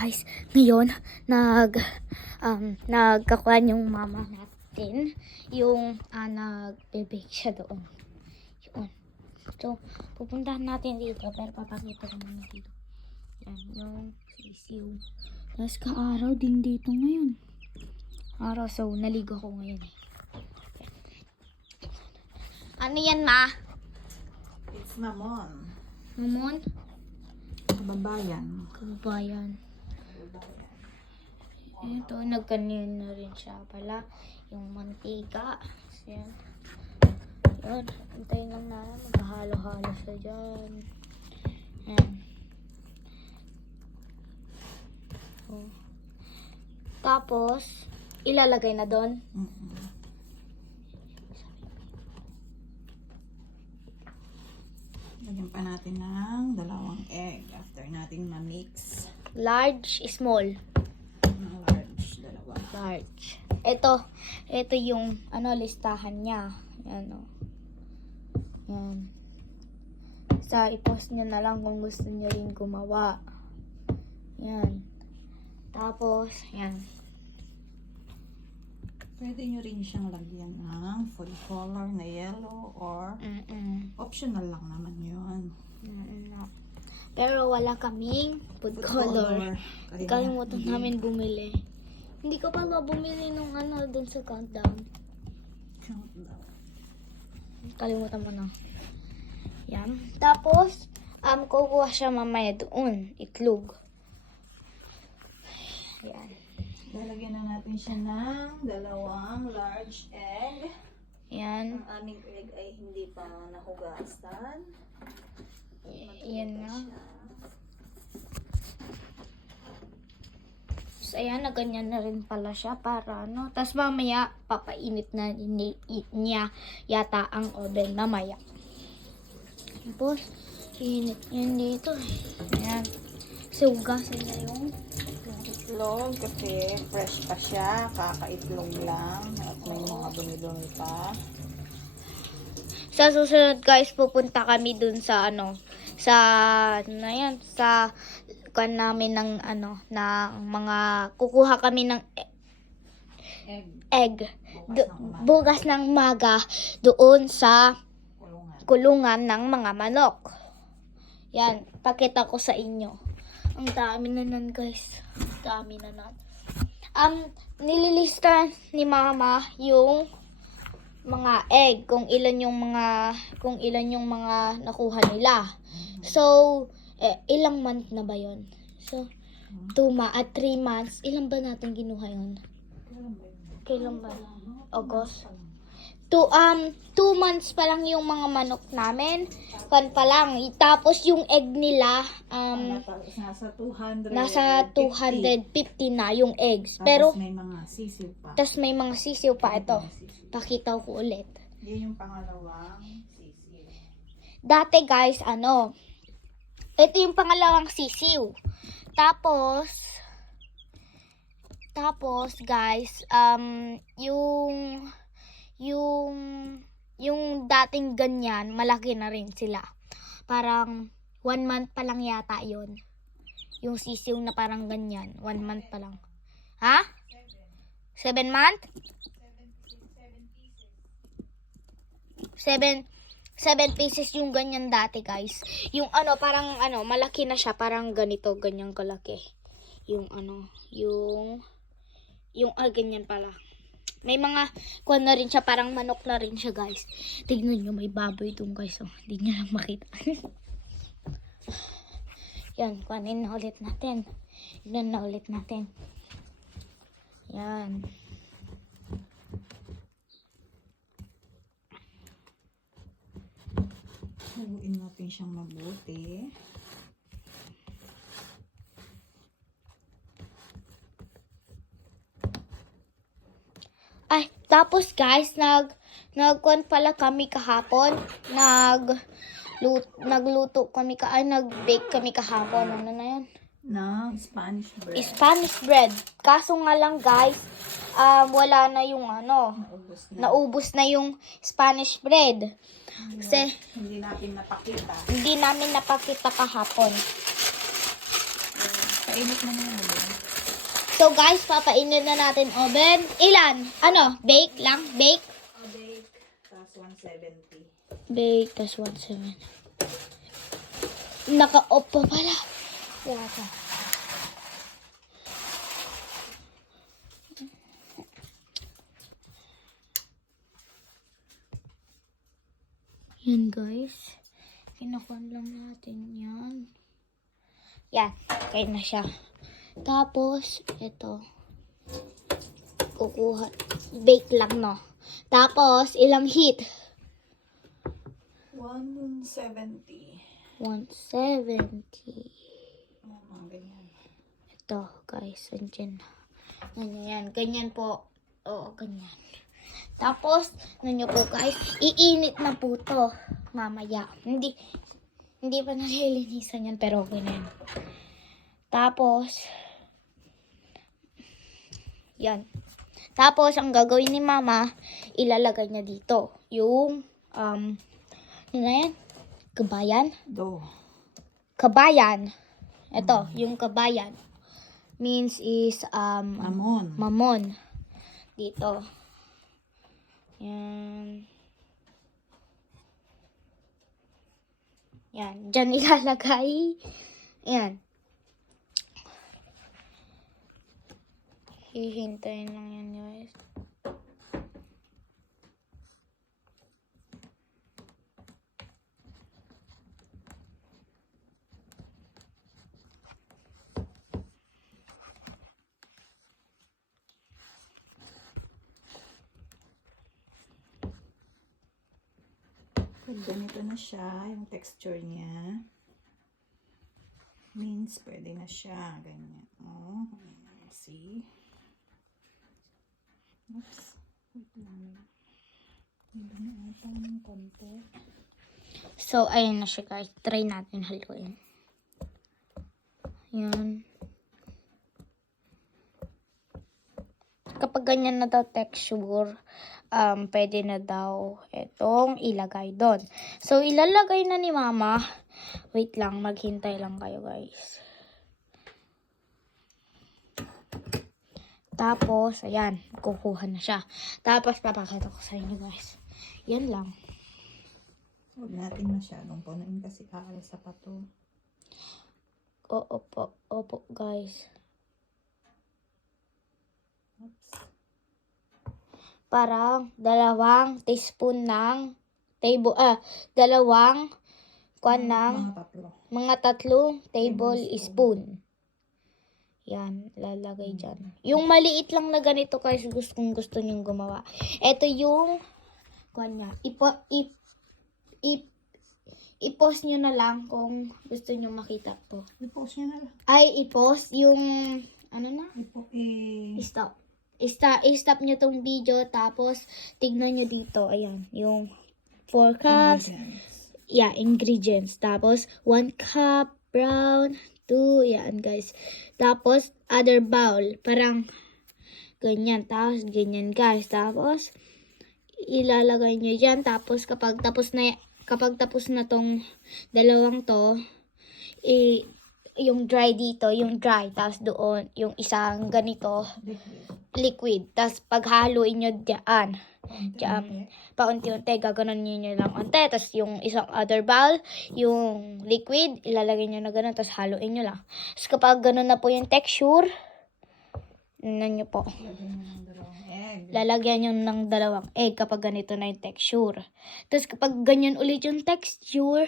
guys, ngayon nagkakuan yung mama natin, yung nagbe-bake siya doon. Yun. So, pupuntahan natin dito, pero papakita ko muna dito. Yan, yung sisiw. Tapos kaaraw din dito ngayon. Araw, so naligo ko ngayon. Yan. Ano yan, ma? It's mamon. Mamon? Kababayan. Kababayan. Ito, nagkanyan na rin siya pala. Yung mantika. So, yan. Yan. Antayin lang natin. Maghahalo-halo siya dyan. Yan. So, tapos, ilalagay na doon. Lagyan pa natin ng 2 egg after nating ma-mix. Large, small. Ng large, 2. Large. Ito yung listahan niya. Yan o. Yan. Sa i-post nyo na lang kung gusto nyo rin gumawa. Yan. Tapos, yan. Pwede nyo rin siyang lagyan ng full color na yellow or optional lang naman yun. Pero wala kaming food color. Kalimutan namin bumili. Hindi ko pa bumili nung dun sa countdown. Kalimutan mo na. Yan. Tapos, kukuha siya mamaya doon. Itlog. Yan. Lalagyan na natin siya ng 2 large egg. Yan. Ang aming egg ay hindi pa nahugasan. Yan na. So, ayan, na ganyan na rin pala siya para Tapos mamaya, papainit na niya yata ang oven mamaya. Tapos, init yan dito. Ayan. So, hugasan niya yung Itlog kasi fresh pa siya, kakaitlog lang at may mga dumi-dumi pa. Sa susunod guys, pupunta kami dun sa sa kan namin ng na mga kukuha kami ng egg. Bukas ng umaga doon sa kulungan ng mga manok. Yan, pakita ko sa inyo. Ang dami na nan guys. Dami na nan. Nililista ni mama yung mga egg, kung ilan yung mga nakuha nila. So, ilang month na ba yon? So, 3 months. Ilan ba natin ginuha yun? Kailan ba? August. 2 months pa lang yung mga manok namin. Pa lang. Tapos yung egg nila, nasa 250 na yung eggs. Pero, may mga sisiw pa. tas may mga sisiw pa ito. Pakita ko ulit. Yan yung pangalawang sisiw. Dati guys, ito yung pangalawang sisiw. Tapos guys, yung dating ganyan, malaki na rin sila. Parang 1 month pa lang yata yon. Yung sisiw na parang ganyan, 1 month pa lang. Ha? 7 month? 7 pieces yung ganyan dati guys. Yung parang malaki na siya, parang ganito, ganyang kalaki. Yung ganyan pala. May mga kuwan na rin siya, parang manok na rin siya guys. Tignan nyo, may baboy doon guys. Hindi nyo lang makita. Yan, kuwanin na ulit natin. Tignan na ulit natin. Yan. Haluin natin siyang mabuti. Ay, tapos guys, nagkuhan pala kami kahapon. Nagluto kami nag-bake kami kahapon. Ano na yan? Na Spanish bread. Spanish bread. Kaso nga lang guys, wala na yung naubos na yung Spanish bread. Kasi hindi natin napakita. Hindi namin napakita kahapon. Painit mo na yung oven. So guys, papainit na natin oven. Ilan? Ano? Bake lang? Bake? Bake. Tapos 170. Bake, tas 1.7. Naka-off pa pala. Wala. Yan guys. Kinakon lang natin yan. Yan. Kaya na siya. Tapos, ito. Kukuha. Bake lang, no? Tapos, ilang heat? 170. 170. Mga ganyan. Ito, guys. Andyan. Ganyan. Ganyan po. Oo, ganyan. Tapos, nyo po guys, iinit na po to. Mamaya. Hindi pa nalilinisan yan, pero okay na yan. Tapos, yan. Tapos, ang gagawin ni mama, ilalagay niya dito. Yung, ano na yan? Kabayan? Do. Kabayan. Ito, yung kabayan. Means is, Mamon. mamon. Dito. Yan. Yan. Diyan ilalagay. Yan. Hihintayin lang yan, guys. Pag ganito na siya, yung texture niya, means pwede na siya. Ganyan. Oh, see? Oops. Wait lang. Hindi na ata ng konti. So, ayun na siya, guys. Try natin haluin. Yan. Kapag ganyan na daw texture, pwede na daw itong ilagay doon. So, ilalagay na ni mama. Wait lang, maghintay lang kayo, guys. Tapos, ayan, kukuha na siya. Tapos, papakita ko sa inyo, guys. Yan lang. Huwag natin masyadong punuin kasi aalis sa pato. Opo, guys. Oops. Parang 2 teaspoon ng dalawang kwan ng Mga tatlo. mga 3 tablespoon. Yan, lalagay dyan. Yung maliit lang na ganito guys, gusto nyong gumawa. Ito yung kwan niya. I-post nyo na lang kung gusto nyo makita to. I-post nyo na lang. Ay, i-post yung ano na? Stop. I-stop nyo tong video, tapos tignan nyo dito, ayan, yung 4 cups, ingredients, tapos 1 cup brown, 2, yan guys, tapos other bowl, parang ganyan, tapos ganyan guys, tapos ilalagay nyo dyan, tapos kapag tapos na tong dalawang to, yung dry dito, tapos doon, yung isang ganito, liquid. Tapos paghaluin nyo dyan, paunti-unti, gaganon nyo lang unti. Tapos yung isang other bowl, yung liquid, ilalagay nyo na ganon, tapos haluin nyo lang. Tapos kapag ganon na po yung texture, nyo po. Lalagyan nyo ng 2 egg kapag ganito na yung texture. Tapos kapag ganyan ulit yung texture,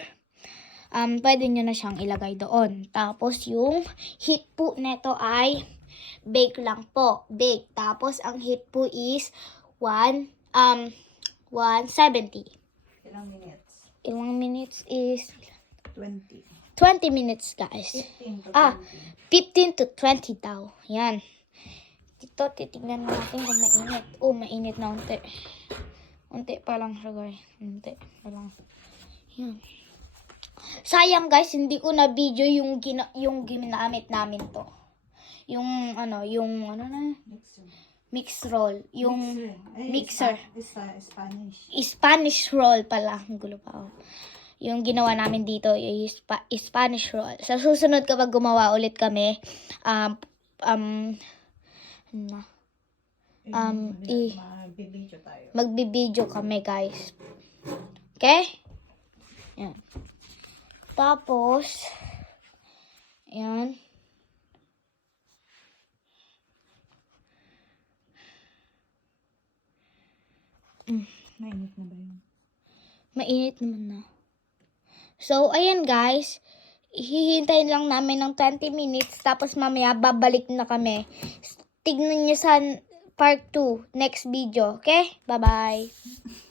pwede nyo na siyang ilagay doon. Tapos yung heat po neto ay bake lang po. Bake. Tapos ang heat po is 170. Ilang minutes? Ilang minutes is 20. 20 minutes guys. 15 to 20. 15 to 20 daw. Yan. Dito, titignan natin kung mainit. Mainit na unti. Unti pa lang siya guys. Unti pa lang. Yan. Sayang guys, hindi ko na video yung ginamit namin to. Yung mix roll. Yung mixer. Spanish. Spanish roll pala. Ang gulo pa ako. yung ginawa namin dito is Spanish roll. Sa susunod kapag gumawa ulit kami, Magbibideo tayo. magbibideo kami, guys. Okay? Yan. Tapos, yan. Mainit na ba yun? Mainit naman na. So, ayan guys. Hihintayin lang namin ng 20 minutes. Tapos mamaya babalik na kami. Tignan nyo sa part 2 next video. Okay? Bye-bye.